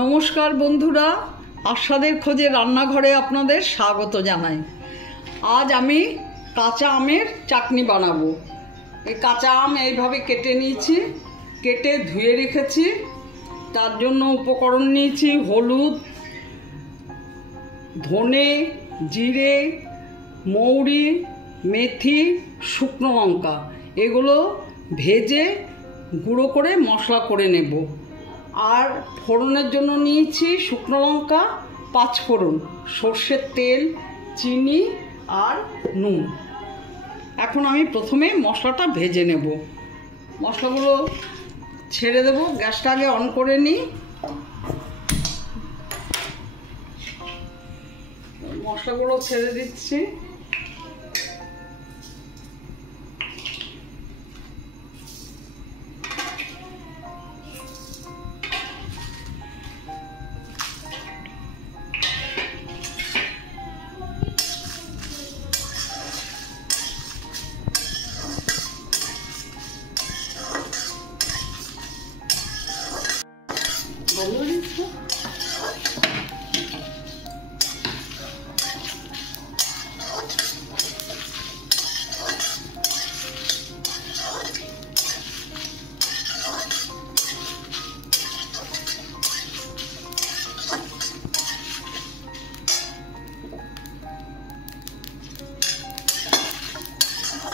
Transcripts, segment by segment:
নমস্কার বন্ধুরা, আস্বাদের খোঁজে রান্নাঘরে আপনাদের স্বাগত জানাই। আজ আমি কাঁচা আমের চাটনি বানাবো। এই কাঁচা আম এইভাবে কেটে নিয়েছি, কেটে ধুয়ে রেখেছি। তার জন্য উপকরণ নিয়েছি হলুদ, ধনে, জিরে, মৌরি, মেথি, শুকনো লঙ্কা। এগুলো ভেজে গুঁড়ো করে মশলা করে নেব। আর ফোড়নের জন্য নিয়েছি শুকনো লঙ্কা, পাঁচফোড়ন, সর্ষের তেল, চিনি আর নুন। এখন আমি প্রথমে মশলাটা ভেজে নেব। মশলাগুলো ছেড়ে দেব। গ্যাসটা আগে অন করে নিই। মশলাগুলো ছেড়ে দিচ্ছি।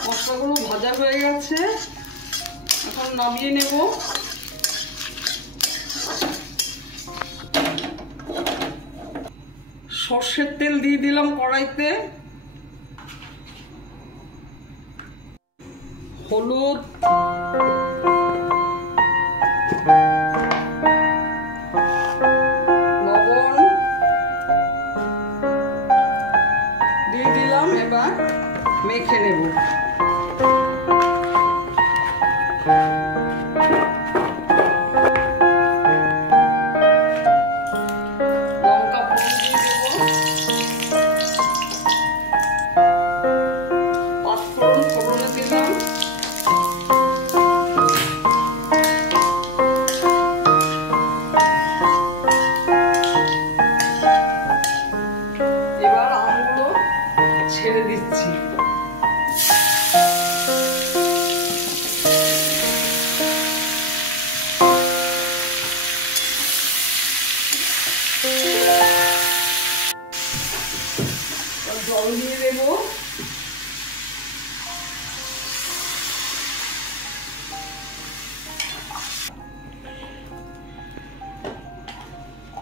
মশলাগুলো ভাজা হয়ে গেছে, এখন নামিয়ে নেব। সর্ষের তেল দিয়ে দিলাম কড়াইতে। হলুদ, লবণ দিয়ে দিলাম। এবার মেখে নেব। এবার আমগুলো ছেড়ে দিচ্ছি। জল দিয়ে দেব।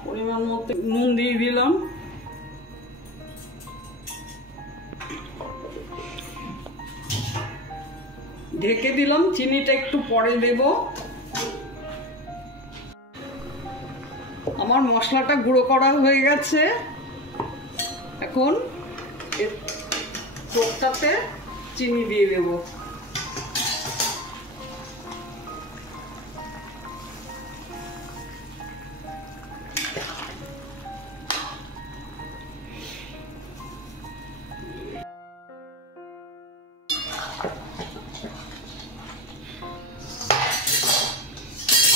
পরিমাণ মতো নুন দিয়ে দিলাম। ঢেকে দিলাম। চিনিটা একটু পরে দেব। আমার মশলাটা গুঁড়ো করা হয়ে গেছে। এখন এর টকটাতে চিনি দিয়ে দেব।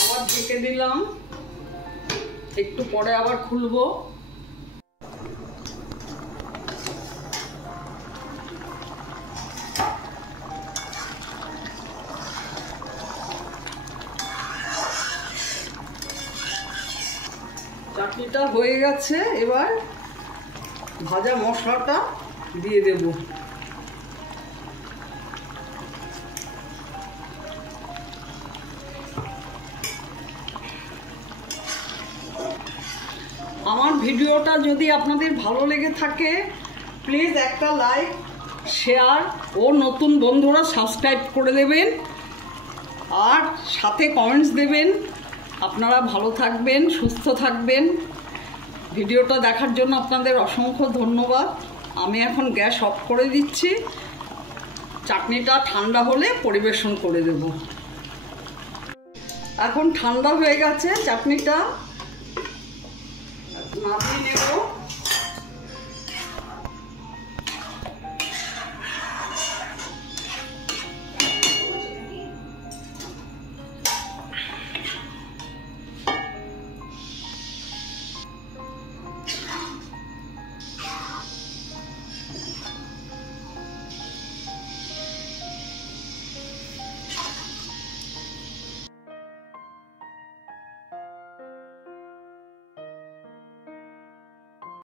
আবার ঢেকে দিলাম। একটু পরে আবার খুলবো। চাটনিটা হয়ে গেছে। এবার ভাজা মশলাটা দিয়ে দেব। আমার ভিডিওটা যদি আপনাদের ভালো লেগে থাকে, প্লিজ একটা লাইক, শেয়ার ও নতুন বন্ধুরা সাবস্ক্রাইব করে দেবেন। আর সাথে কমেন্টস দেবেন। আপনারা ভালো থাকবেন, সুস্থ থাকবেন। ভিডিওটা দেখার জন্য আপনাদের অসংখ্য ধন্যবাদ। আমি এখন গ্যাস অফ করে দিচ্ছি। চাটনিটা ঠান্ডা হলে পরিবেশন করে দেব। এখন ঠান্ডা হয়ে গেছে। চাটনিটা নামিয়ে নেব।